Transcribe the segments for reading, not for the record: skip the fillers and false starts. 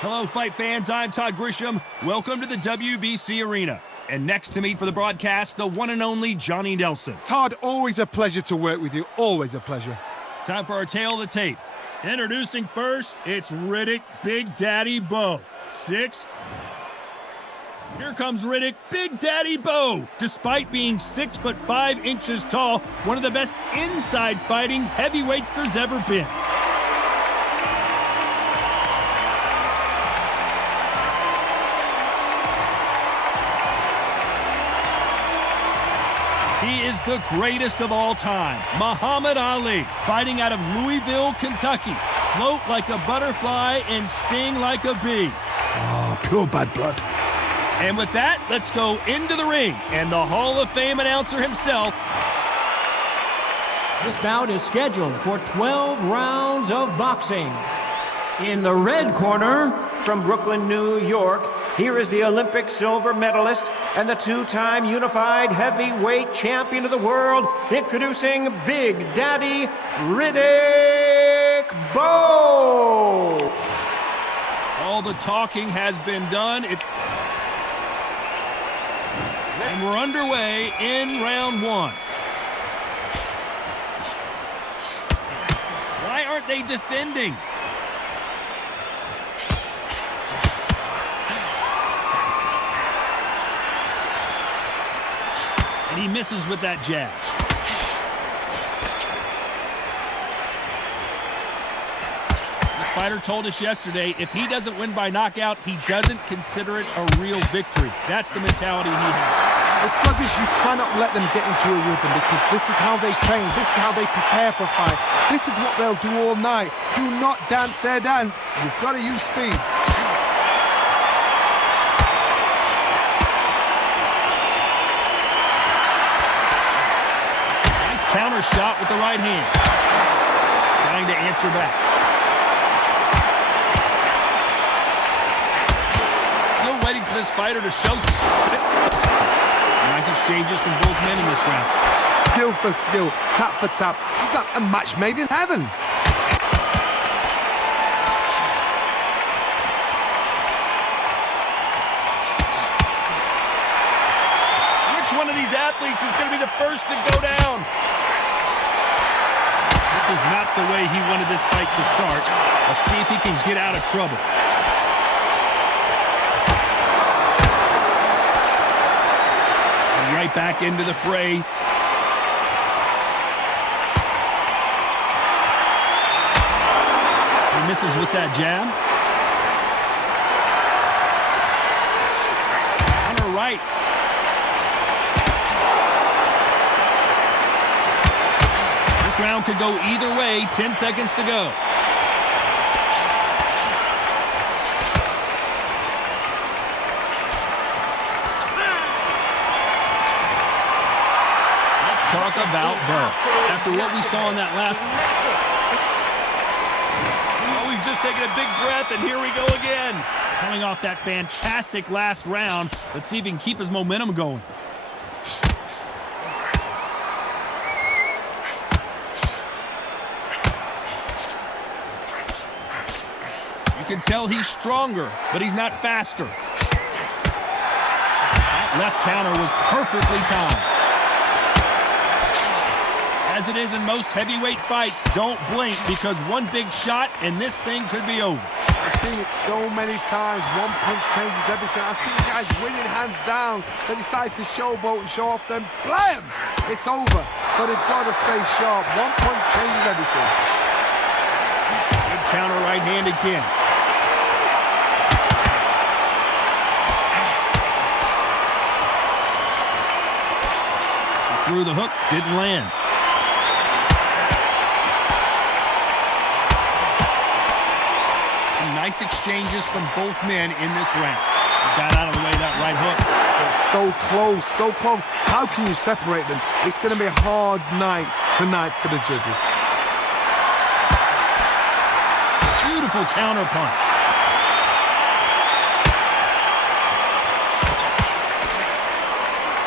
Hello, fight fans. I'm Todd Grisham. Welcome to the WBC Arena. And next to me for the broadcast, the one and only Johnny Nelson. Todd, always a pleasure to work with you. Always a pleasure. Time for our tale of the tape. Introducing first, it's Riddick, Big Daddy Bowe. 6. Here comes Riddick, Big Daddy Bowe. Despite being 6'5" tall, one of the best inside fighting heavyweights there's ever been. He is the greatest of all time, Muhammad Ali, fighting out of Louisville, Kentucky. Float like a butterfly and sting like a bee. Ah, pure bad blood. And with that, let's go into the ring. And the Hall of Fame announcer himself. This bout is scheduled for 12 rounds of boxing. In the red corner, from Brooklyn, New York, here is the Olympic silver medalist and the two-time unified heavyweight champion of the world, introducing Big Daddy Riddick Bowe. All the talking has been done. And we're underway in round 1. Why aren't they defending? And he misses with that jab. This fighter told us yesterday, if he doesn't win by knockout, he doesn't consider it a real victory. That's the mentality he has. It's sluggish. You cannot let them get into a rhythm because this is how they train. This is how they prepare for a fight. This is what they'll do all night. Do not dance their dance. You've got to use speed. Counter shot with the right hand. Trying to answer back. Still waiting for this fighter to show. Nice exchanges from both men in this round. Skill for skill, tap for tap. Just like a match made in heaven. Which one of these athletes is going to be the first to go down? This is not the way he wanted this fight to start. Let's see if he can get out of trouble. And right back into the fray. He misses with that jab. Counter right. This round could go either way. 10 seconds to go. Let's talk about Bowe. After what we saw in that last... Oh, we've just taken a big breath, and here we go again. Coming off that fantastic last round. Let's see if he can keep his momentum going. You can tell he's stronger, but he's not faster. That left counter was perfectly timed. As it is in most heavyweight fights, don't blink because one big shot and this thing could be over. I've seen it so many times. One punch changes everything. I've seen guys winning hands down. They decide to showboat and show off, then blam! It's over. So they've got to stay sharp. One punch changes everything. Good counter right hand again. Through the hook, didn't land. Some nice exchanges from both men in this round. Got out of the way of that right hook. It's so close, so close. How can you separate them? It's going to be a hard night tonight for the judges. Beautiful counter punch.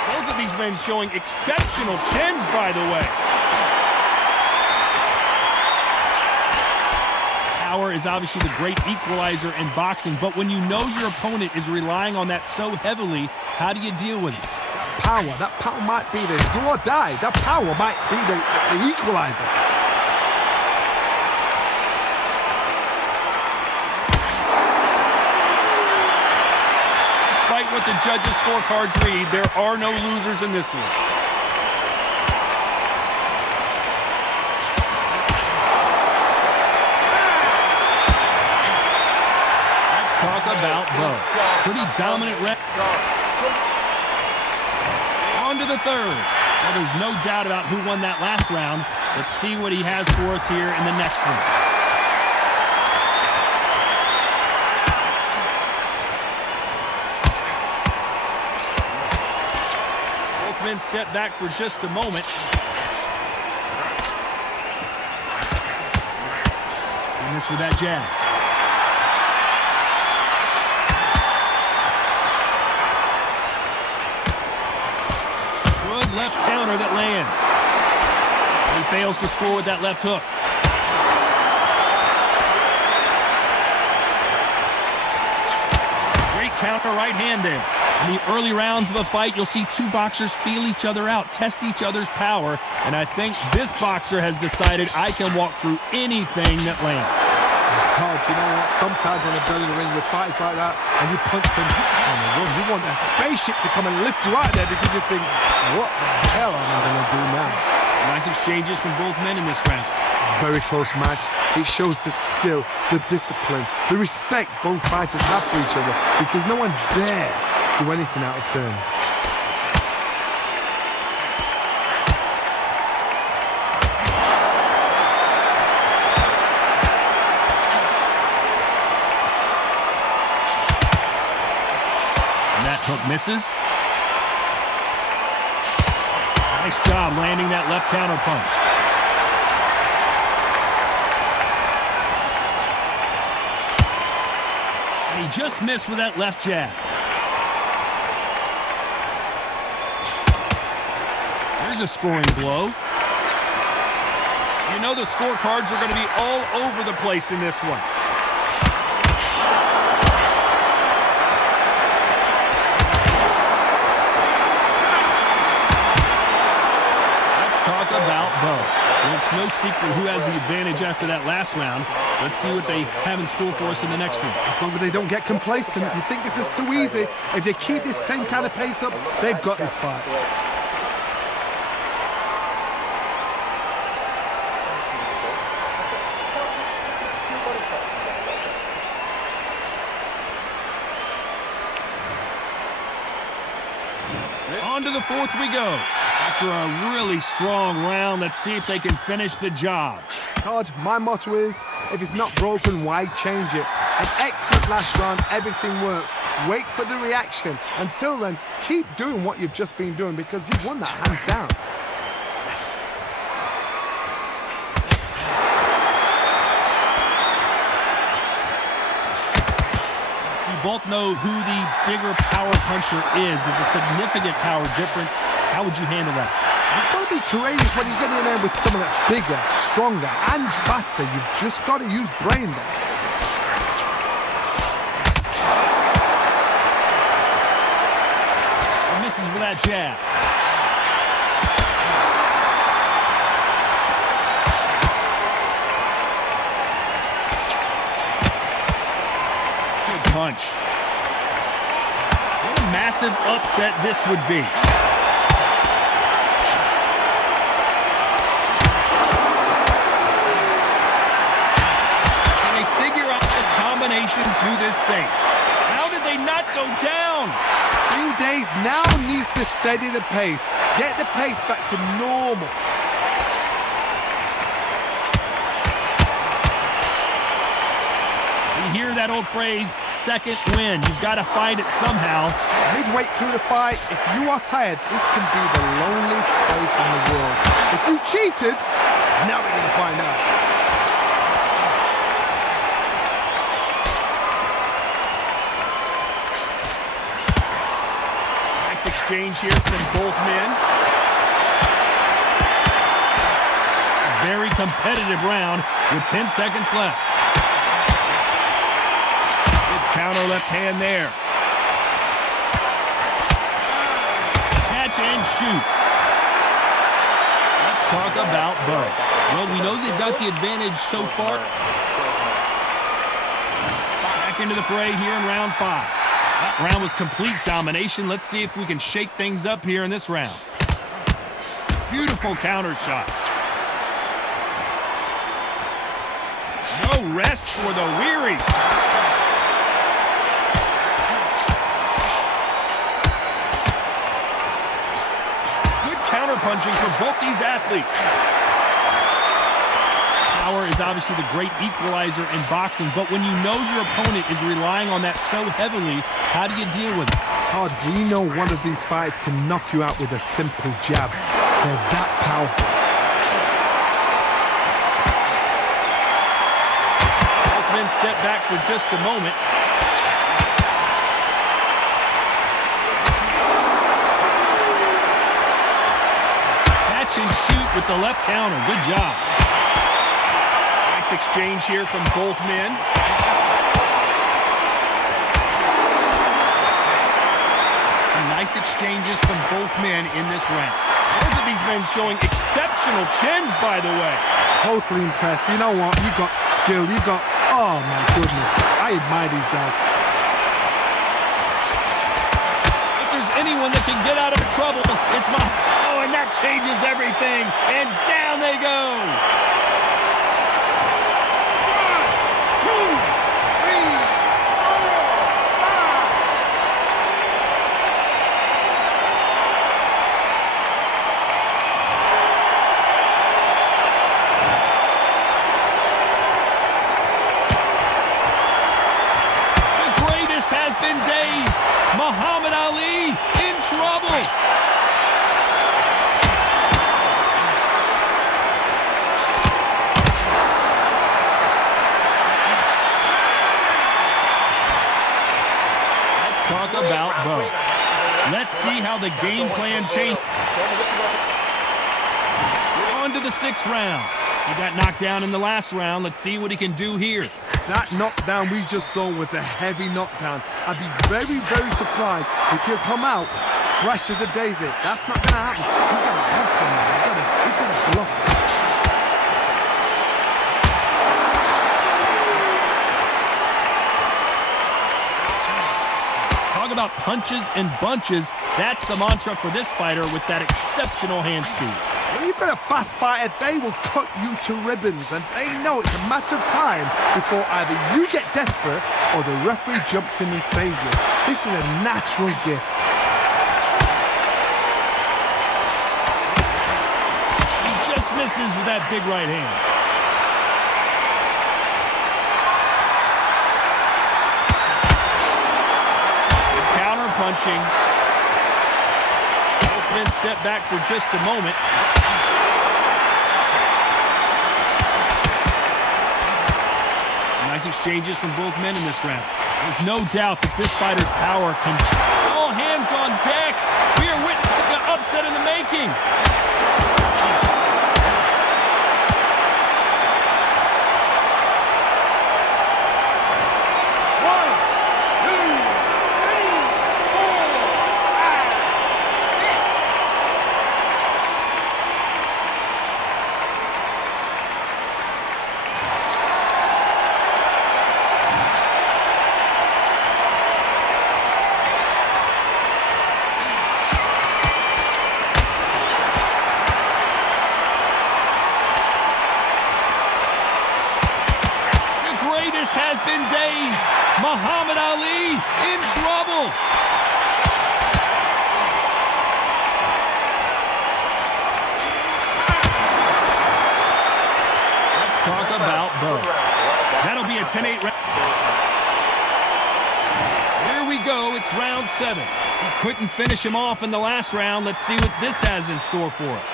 Both of these men showing exceptional chins, by the way. power is obviously the great equalizer in boxing, but when you know your opponent is relying on that so heavily, how do you deal with it? That power might be the do or die. That power might be the equalizer. Despite what the judges' scorecards read, there are no losers in this one. Let's talk about Bowe. Pretty dominant rep. On to the third. Well, there's no doubt about who won that last round. Let's see what he has for us here in the next one. Both men step back for just a moment. And this with that jab. Left counter that lands. He fails to score with that left hook. Great counter right hand there. In the early rounds of a fight, you'll see two boxers feel each other out, test each other's power, and I think this boxer has decided I can walk through anything that lands. Todd, you know what? Sometimes on the belly of the ring with fights like that, and you punch them, you want that spaceship to come and lift you out there because you think, what the hell am I going to do now? Nice exchanges from both men in this round. Very close match. It shows the skill, the discipline, the respect both fighters have for each other because no one dare do anything out of turn. Hook misses. Nice job landing that left counter punch. And he just missed with that left jab. There's a scoring blow. You know the scorecards are going to be all over the place in this one. About Bowe. And it's no secret who has the advantage after that last round. Let's see what they have in store for us in the next one. As long as they don't get complacent, you think this is too easy. If they keep this same kind of pace up, they've got this fight. On to the fourth we go. After a really strong round, let's see if they can finish the job. Todd, my motto is, if it's not broken, why change it? An excellent last round, everything works. Wait for the reaction. Until then, keep doing what you've just been doing because you've won that hands down. You both know who the bigger power puncher is. There's a significant power difference. How would you handle that? You've got to be courageous when you get in there with someone that's bigger, stronger, and faster. You've just got to use brain there. He misses with that jab. Good punch. What a massive upset this would be. To this safe. How did they not go down? Team Days now needs to steady the pace. Get the pace back to normal. You hear that old phrase, second win. You've got to find it somehow. Midway through the fight, if you are tired, this can be the loneliest place in the world. If you cheated, now we're going to find out. Exchange here from both men. A very competitive round with 10 seconds left. counter left hand there. Catch and shoot. Let's talk about Bowe. Well, we know they've got the advantage so far. Back into the fray here in round 5. That round was complete domination. Let's see if we can shake things up here in this round. Beautiful counter shots. No rest for the weary. Good counter punching for both these athletes. Power is obviously the great equalizer in boxing, but when you know your opponent is relying on that so heavily, how do you deal with it? Todd, we know one of these fights can knock you out with a simple jab. They're that powerful. Both men step back for just a moment. Catch and shoot with the left counter. Good job. Nice exchange here from both men. Nice exchanges from both men in this round. Both of these men showing exceptional chins, by the way. Totally impressed. You know what? You got skill. You got... Oh, my goodness. I admire these guys. If there's anyone that can get out of trouble, it's my... Oh, and that changes everything. And down they go. 1, 2, 3, 4. Has been dazed. Muhammad Ali in trouble. Let's talk about Bowe. Let's see how the game plan changed. On to the 6th round. He got knocked down in the last round. Let's see what he can do here. That knockdown we just saw was a heavy knockdown. I'd be very, very surprised if he'll come out fresh as a daisy. That's not going to happen. He's got to have someone. He's got to bluff. Talk about punches and bunches. That's the mantra for this fighter with that exceptional hand speed. When you've got a fast fighter, they will cut you to ribbons, and they know it's a matter of time before either you get desperate or the referee jumps in and saves you. This is a natural gift. He just misses with that big right hand. Counter punching. Both men step back for just a moment. Nice exchanges from both men in this round. There's no doubt that this fighter's power can... All hands on deck. We are witnessing an upset in the making. Has been dazed. Muhammad Ali in trouble. Let's talk about Bowe. That'll be a 10-8 round. Here we go. It's round 7. He couldn't finish him off in the last round. Let's see what this has in store for us.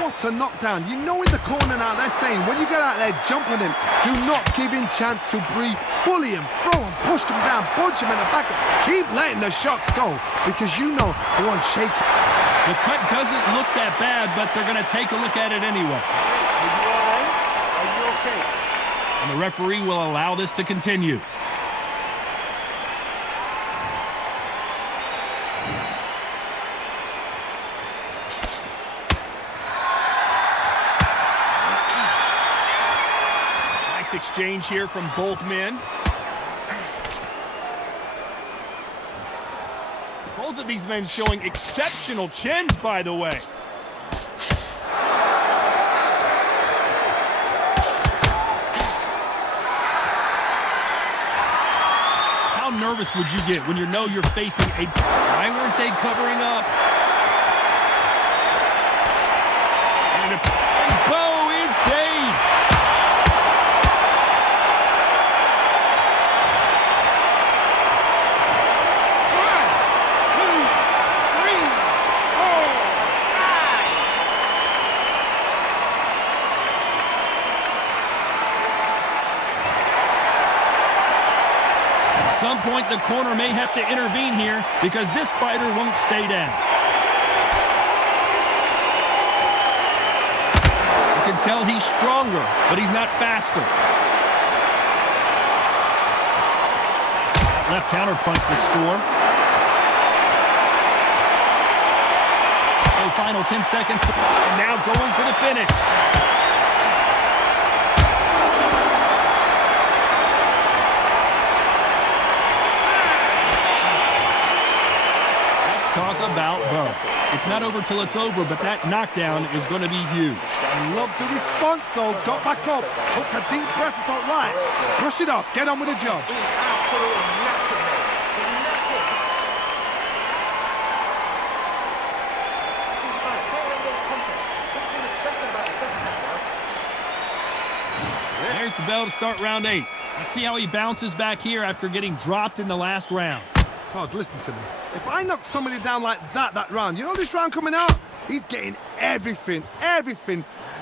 What a knockdown. You know in the corner now, they're saying, when you get out there jumping him, do not give him chance to breathe. Bully him, throw him, push him down, punch him in the back. Keep letting the shots go, because you know they want to shake you. The cut doesn't look that bad, but they're going to take a look at it anyway. Are you all right? Are you okay? And the referee will allow this to continue. exchange here from both men. Both of these men showing exceptional chins, by the way. How nervous would you get when you know you're facing a... Why weren't they covering up? And Bowe is dazed. At some point, the corner may have to intervene here because this fighter won't stay down. You can tell he's stronger, but he's not faster. That left counter punch the score. So final 10 seconds. And now going for the finish. Talk about Bowe. It's not over till it's over, but that knockdown is going to be huge. I love the response, though. Got back up, took a deep breath and thought, right, brush it off, get on with the job. There's the bell to start round 8. Let's see how he bounces back here after getting dropped in the last round. Todd, listen to me. If I knock somebody down like that round, you know this round coming out? He's getting everything,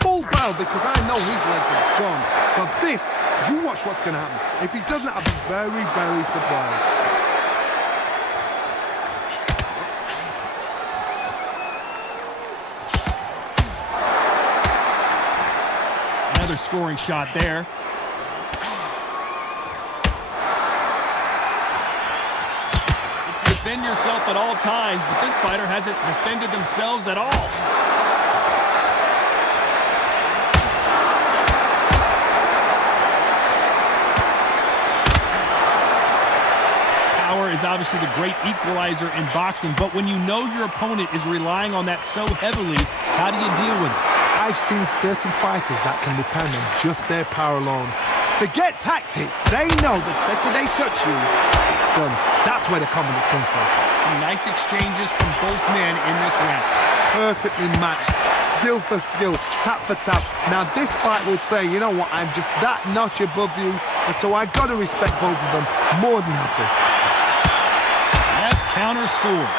full bell because I know his legs are gone. So this, you watch what's going to happen. If he doesn't, I'll be very, very surprised. Another scoring shot there. Defend yourself at all times, but this fighter hasn't defended themselves at all. Power is obviously the great equalizer in boxing, but when you know your opponent is relying on that so heavily, how do you deal with it? I've seen certain fighters that can depend on just their power alone. Forget tactics. They know the second they touch you, it's done. That's where the confidence comes from. Some nice exchanges from both men in this round. Perfectly matched, skill for skill, tap for tap. Now this fight will say, you know what, I'm just that notch above you, and so I gotta respect both of them more than happy. Left counter scores.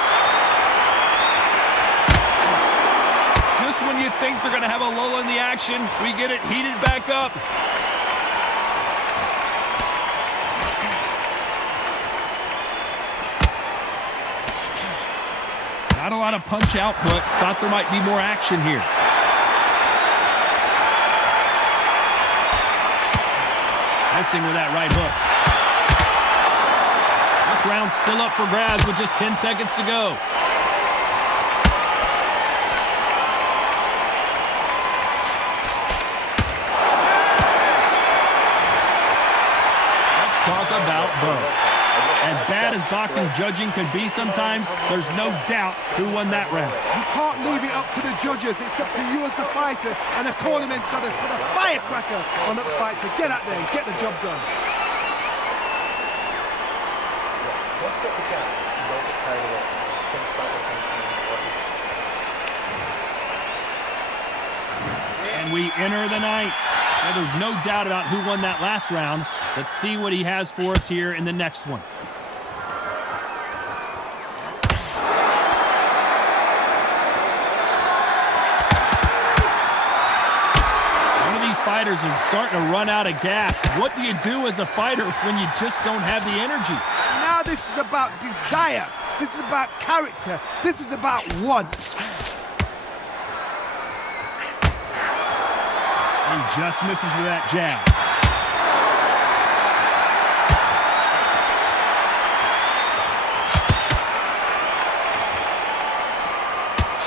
Just when you think they're gonna have a lull in the action, we get it heated back up. Not a lot of punch output. Thought there might be more action here. Missing with that right hook. This round's still up for grabs with just 10 seconds to go. Let's talk about Bowe. As bad as boxing judging can be sometimes, there's no doubt who won that round. You can't leave it up to the judges. It's up to you as the fighter, and the cornerman's got to put a firecracker on that fight to get out there and get the job done. And we enter the ninth. Now, there's no doubt about who won that last round. Let's see what he has for us here in the next one. Fighters is starting to run out of gas. What do you do as a fighter when you just don't have the energy? Now this is about desire. This is about character. This is about want. He just misses with that jab.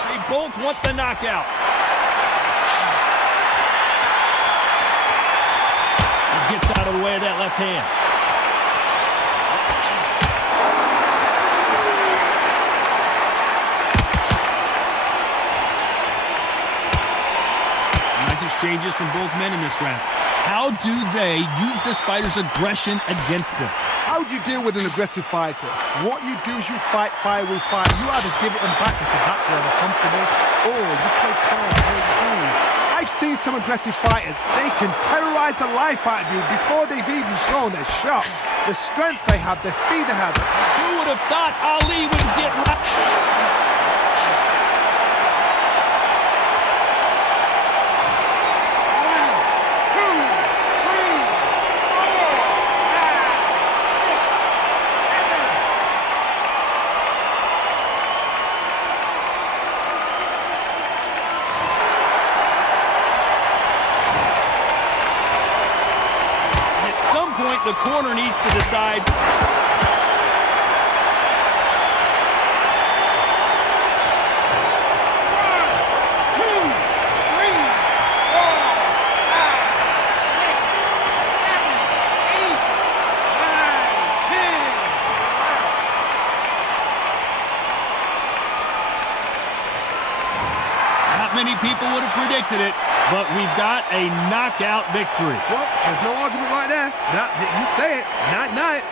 They both want the knockout. gets out of the way of that left hand. Nice exchanges from both men in this round. How do they use this fighter's aggression against them? How do you deal with an aggressive fighter? What you do is you fight fire with fire. You either give it them back because that's where they're comfortable, or you play calm. I've seen some aggressive fighters. They can terrorize the life out of you before they've even thrown a shot. The strength they have, the speed they have. Who would have thought Ali would get right? The corner needs to decide. Not many people would have predicted it, but we've got a knockout victory. Well, there's no argument right there. You say it. Night-night.